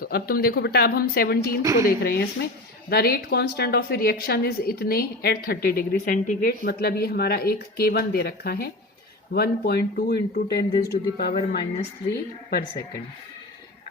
तो अब तुम देखो बेटा, अब हम 17 को देख रहे हैं। इसमें the rate constant of A reaction is इतने एट 30 डिग्री सेंटीग्रेड, मतलब ये हमारा एक K1 दे रखा है 1.2 इंटू 10⁻³ पर सेकेंड।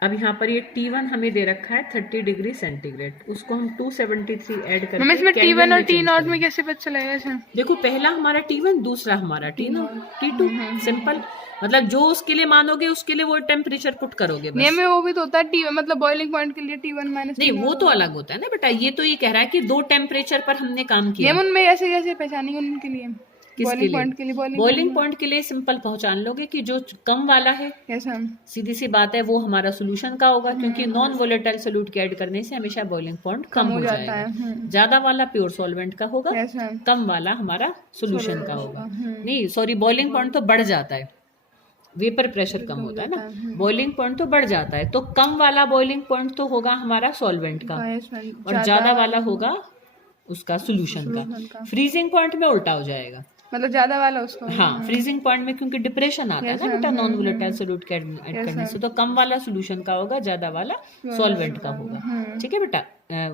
अब यहाँ पर ये T1 हमें दे रखा है 30 डिग्री सेंटीग्रेड, उसको हम 273 ऐड करके इसमें T1 और T0 में कैसे पता चलेगा सर? देखो पहला हमारा T1, दूसरा हमारा T2। सिंपल, मतलब जो उसके लिए मानोगे उसके लिए वो टेम्परेचर पुट करोगे बस। नियम में वो भी तो होता है T, मतलब बॉइलिंग पॉइंट के लिए T1 माइनस। नहीं, वो तो अलग होता है ना बेटा, ये तो ये कह रहा है कि दो टेम्परेचर पर हमने काम किया। नियम उनमें ऐसे कैसे पहचानेंगे उनके लिए? किसके पॉइंट के लिए? बॉइलिंग पॉइंट के लिए सिंपल पहचान लोगे कि जो कम वाला है, सीधी सी बात है, वो हमारा सोल्यूशन का होगा, क्योंकि नॉन वोलेटाइल सोल्यूट के ऐड करने से हमेशा बॉइलिंग पॉइंट कम हो जाएगा। ज्यादा वाला प्योर सॉल्वेंट का होगा, कम वाला हमारा सोल्यूशन का होगा। नहीं सॉरी, बॉइलिंग पॉइंट तो बढ़ जाता है, वेपर प्रेशर कम होता है ना, बॉइलिंग पॉइंट तो बढ़ जाता है, तो कम वाला बॉइलिंग पॉइंट तो होगा हमारा सॉल्वेंट का, और ज्यादा वाला होगा उसका सोल्यूशन का। फ्रीजिंग पॉइंट में उल्टा हो जाएगा, मतलब ज्यादा वाला उसको। हाँ, फ्रीजिंग पॉइंट में क्योंकि डिप्रेशन आता है ना बेटा नॉन वोलेटाइल सोल्यूट के ऐड करने से, तो कम वाला सोल्यूशन का होगा, ज्यादा वाला सॉल्वेंट का होगा। ठीक है बेटा,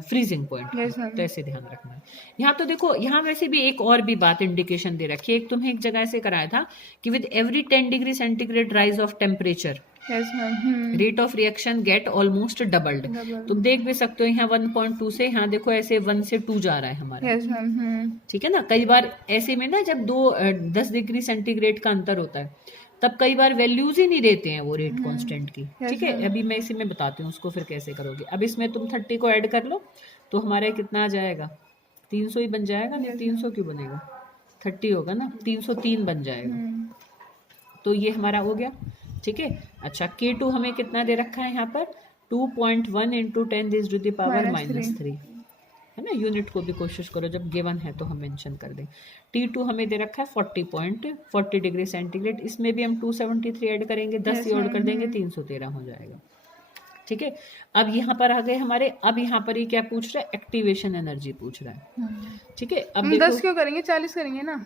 फ्रीजिंग पॉइंट तो ऐसे ध्यान रखना है। यहाँ तो देखो, यहाँ वैसे भी एक और भी बात इंडिकेशन दे रखी है, एक तुम्हें एक जगह ऐसे कराया था कि with every 10 degree centigrade rise of temperature rate of reaction get almost doubled. तुम देख भी सकते हो यहाँ 1.2 से, यहाँ देखो ऐसे 1 से 2 जा रहा है हमारा। ठीक है ना, कई बार ऐसे में ना जब 10 डिग्री सेंटीग्रेड का अंतर होता है, तब कई बार वैल्यूज ही नहीं देते हैं वो रेट कांस्टेंट की। ठीक है, अभी मैं इसी में बताती हूँ उसको फिर कैसे करोगे। अब इसमें तुम 30 को ऐड कर लो तो हमारा कितना आ जाएगा, 300 ही बन जाएगा। नहीं 300 क्यों बनेगा, 30 होगा ना, 303 बन जाएगा। तो ये हमारा हो गया। ठीक है, अच्छा K2 हमें कितना दे रखा है यहाँ पर 2.1 इंटू 10⁻³ है ना। यूनिट को भी कोशिश करो, जब गिवन है तो हम मेंशन कर दें। T2 हमें दे रखा है 40 डिग्री सेंटीग्रेड, इसमें भी हम 273 ऐड करेंगे, 10 ही ऐड कर देंगे, 313 हो जाएगा। ठीक है, अब यहाँ पर आ गए हमारे, अब यहाँ पर ये क्या पूछ रहा है, एक्टिवेशन एनर्जी पूछ रहा है। ठीक है, अब 10 क्यों करेंगे, 40 करेंगे ना,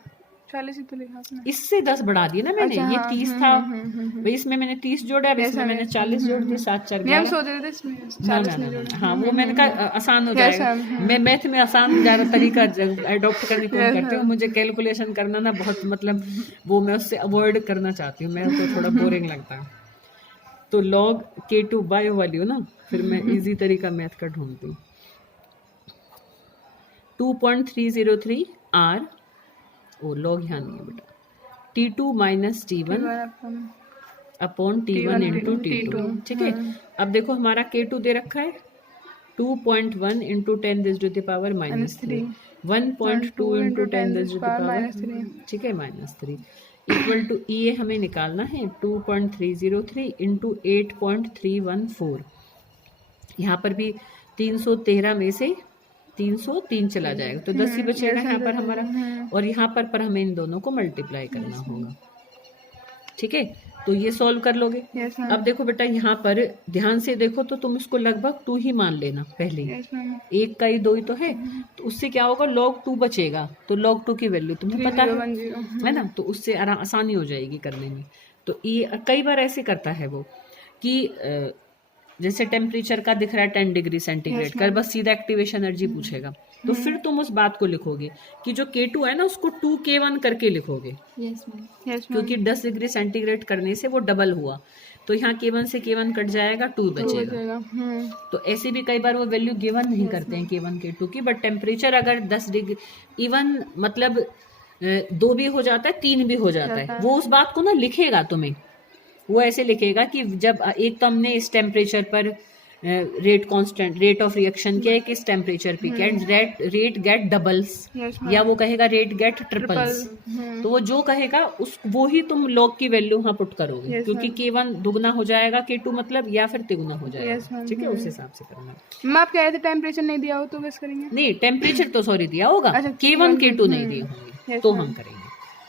40 ही तो लिखा आपने। इससे 10 बढ़ा दिया ना मैंने। अच्छा, ये 30 था भाई, इसमें मैंने 30 जोड़ा, अब इसमें मैंने 40 जोड़ दिए, 7 4 11। सोच रहे थे इसमें 40 नहीं जोड़ा। हाँ, वो मैंने कहा आसान हो जाएगा। मैं मैथ में आसान ज्यादा तरीका अडॉप्ट करने को करती हूँ, मुझे कैलकुलेशन करना ना बहुत, मतलब वो मैं उससे अवॉइड करना चाहती हूँ, मैं तो थोड़ा बोरिंग लगता है। तो log K2 बायो वैल्यू ना, फिर मैं इजी तरीका मैथ का ढूंढती हूँ। 2.303 R, ओ लॉग यहाँ नहीं है बेटा, T2 minus T1 upon T1 into T2। ठीक है, अब देखो हमारा K2 दे रखा है 2.1 इंटू 10⁻³ 1.2 इंटू 10⁻³, ठीक है, -3 इक्वल टू ये हमें निकालना है 2.303 इंटू 8.314। यहाँ पर भी 313 में से 303 चला जाएगा, तो 10 ही बचेगा यहाँ पर हमारा, और यहाँ पर हमें इन दोनों को मल्टीप्लाई करना होगा। ठीक है, तो ये सॉल्व कर लोगे। अब देखो बेटा, यहाँ पर ध्यान से देखो तो तुम इसको लगभग 2 ही मान लेना पहले ही। 1 का ही 2 ही तो है, तो उससे क्या होगा, log 2 बचेगा, तो log 2 की वैल्यू तुम्हें पता है ना, तो उससे आसानी हो जाएगी करने में। तो ये कई बार ऐसे करता है वो कि जैसे टेम्परेचर का दिख रहा है 10 डिग्री सेंटीग्रेड कर, बस सीधा एक्टिवेशन एनर्जी पूछेगा, तो फिर तुम उस बात को लिखोगे कि जो K2 है ना उसको 2K1 करके लिखोगे। क्योंकि 10 डिग्री सेंटीग्रेड करने से वो डबल हुआ, तो यहाँ K1 से K1 कट जाएगा, 2 बचेगा। तो ऐसे भी कई बार वो वैल्यू गिवन नहीं करते हैं K1 K2 की, बट टेम्परेचर अगर 10 डिग्री इवन मतलब 2 भी हो जाता है, 3 भी हो जाता है, वो उस बात को ना लिखेगा तुम्हें। वो ऐसे लिखेगा कि जब एक तो हमने इस टेम्परेचर पर rate constant rate of reaction किया है, किस टेम्परेचर पे क्या, रेट गेट डबल्स, या वो कहेगा रेट गेट ट्रिपल्स। तो वो जो कहेगा उस वो ही तुम लॉग की वैल्यू वहाँ पुट करोगे, क्योंकि K1 दुगना हो जाएगा, K2 मतलब, या फिर तिगुना हो जाएगा। ठीक है, उस हिसाब से करना। मैं आप कह रहे थे टेम्परेचर नहीं दिया हो तो कैसे करेंगे? नहीं, टेम्परेचर तो सॉरी दिया होगा, K1 K2 नहीं दिए होंगे, तो हम करेंगे।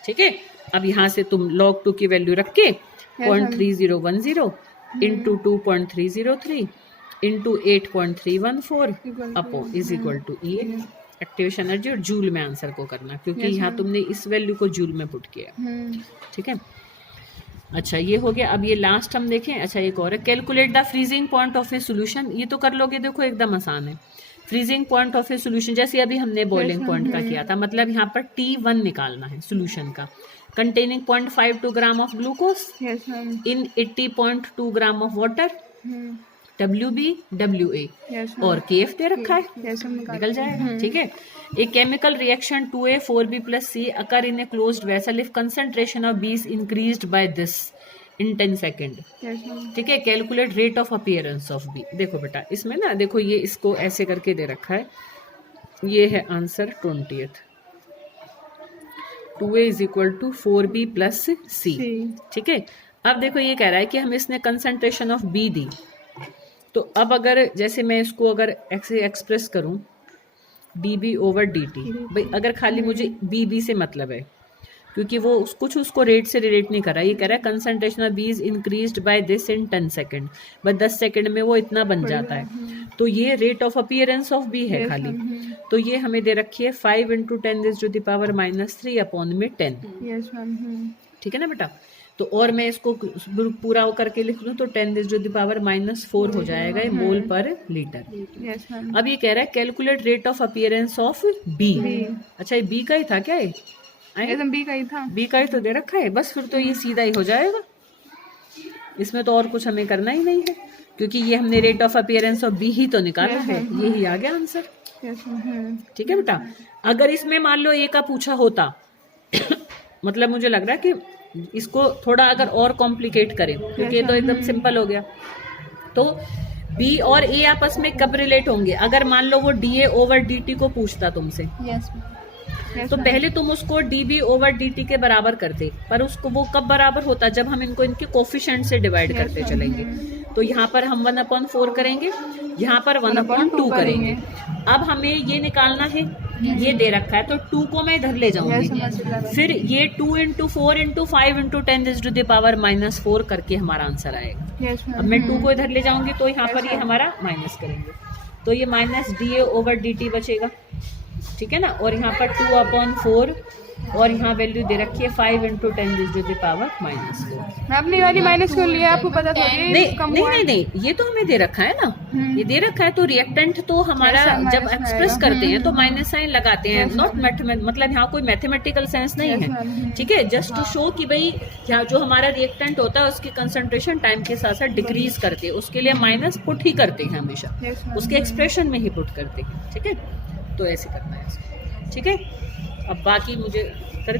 ठीक है, अब यहाँ से तुम log 2 की वैल्यू रख के 0.3010 into 2.303 into 8.314 upon is equal to ये एक्टिवेशन एनर्जी, और जूल में आंसर को करना, क्योंकि यहाँ तुमने इस वैल्यू को जूल में पुट किया। ठीक है, अच्छा ये हो गया। अब ये लास्ट हम देखें। अच्छा एक और है, calculate the freezing point of a solution. ये तो कर लोगे, देखो एकदम आसान है। Freezing point of a solution, जैसे अभी हमने बॉइलिंग पॉइंट का किया था, मतलब यहाँ पर T1 निकालना है सोल्यूशन का, containing 0.52 gram of glucose in 80.2 gram of water, WB WA और KF दे रखा है, निकल जाएगा। ठीक है। A chemical reaction 2A 4B plus C occur in a closed vessel if concentration of B is increased by this in 10 second. ठीक है। Calculate rate of appearance of B। देखो बेटा इसमें ना, देखो ये इसको ऐसे करके दे रखा है, ये है answer 20th। 2A is equal to 4B plus C। ठीक है। अब देखो ये कह रहा है कि हम इसने कंसंट्रेशन ऑफ B दी, तो अब अगर जैसे मैं इसको अगर ऐसे एक्सप्रेस करूं dB ओवर dt, भाई अगर खाली मुझे BB से मतलब है, क्योंकि वो कुछ उसको रेट से रिलेट नहीं कर रहा, ये कह रहा है concentration of B is increased by this in 10 second, बस 10 सेकेंड में वो इतना बन जाता है। तो ये rate of appearance of B है खाली। तो ये हमें दे रखी है 5 × 10⁻³ अपॉन में 10। ठीक है ना बेटा। तो और मैं इसको पूरा करके लिख लूँ तो 10⁻⁻4 हो जाएगा ये मोल पर लीटर। अब ये कह रहा है calculate rate of appearance of B। अच्छा ये B का ही था क्या? एकदम B का ही था। B का ही तो दे रखा है, बस फिर तो ये सीधा ही हो जाएगा, इसमें तो और कुछ हमें करना ही नहीं है, क्योंकि ये हमने rate of appearance of B ही तो निकाला है, यही आ गया आंसर। ठीक है बेटा। अगर इसमें मान लो A का पूछा होता मतलब मुझे लग रहा है कि इसको थोड़ा अगर और कॉम्प्लिकेट करें, क्योंकि ये तो एकदम सिंपल हो गया, तो B और A आपस में कब रिलेट होंगे? अगर मान लो वो DA ओवर DT को पूछता तुमसे, तो पहले तुम उसको DB ओवर DT के बराबर करते, पर उसको वो कब बराबर होता? जब हम इनको इनके कोफिशिएंट से डिवाइड करते चलेंगे। तो यहाँ पर हम 1/4 करेंगे, यहाँ पर 1/2 करेंगे। अब हमें ये निकालना है, ये दे रखा है, तो 2 को मैं इधर ले जाऊंगी, फिर ये 2 × 4 × 5 × 10⁻⁻4 करके हमारा आंसर आएगा। अब मैं 2 को इधर ले जाऊंगी तो यहाँ पर ये हमारा माइनस करेंगे, तो ये -DA ओवर DT बचेगा। ठीक है ना। और यहाँ पर 2/4 और यहाँ वैल्यू दे रखी है 5 × 10⁻⁻4। अपनी वाली माइनस क्यों लिया? आपको पता था ये नहीं, ये तो हमें दे रखा है ना, ये दे रखा है, तो रिएक्टेंट तो हमारा जब एक्सप्रेस करते हैं तो माइनस साइन लगाते हैं, नॉट मतलब यहाँ कोई मैथमेटिकल सेंस नहीं है। ठीक है। जस्ट टू शो कि भाई यहाँ जो हमारा रिएक्टेंट होता है उसकी कंसंट्रेशन टाइम के साथ साथ डिक्रीज करते हैं, उसके लिए माइनस पुट ही करते हैं हमेशा, उसके एक्सप्रेशन में ही पुट करते हैं। ठीक है। तो ऐसे करना है। ठीक है। अब बाकी मुझे कर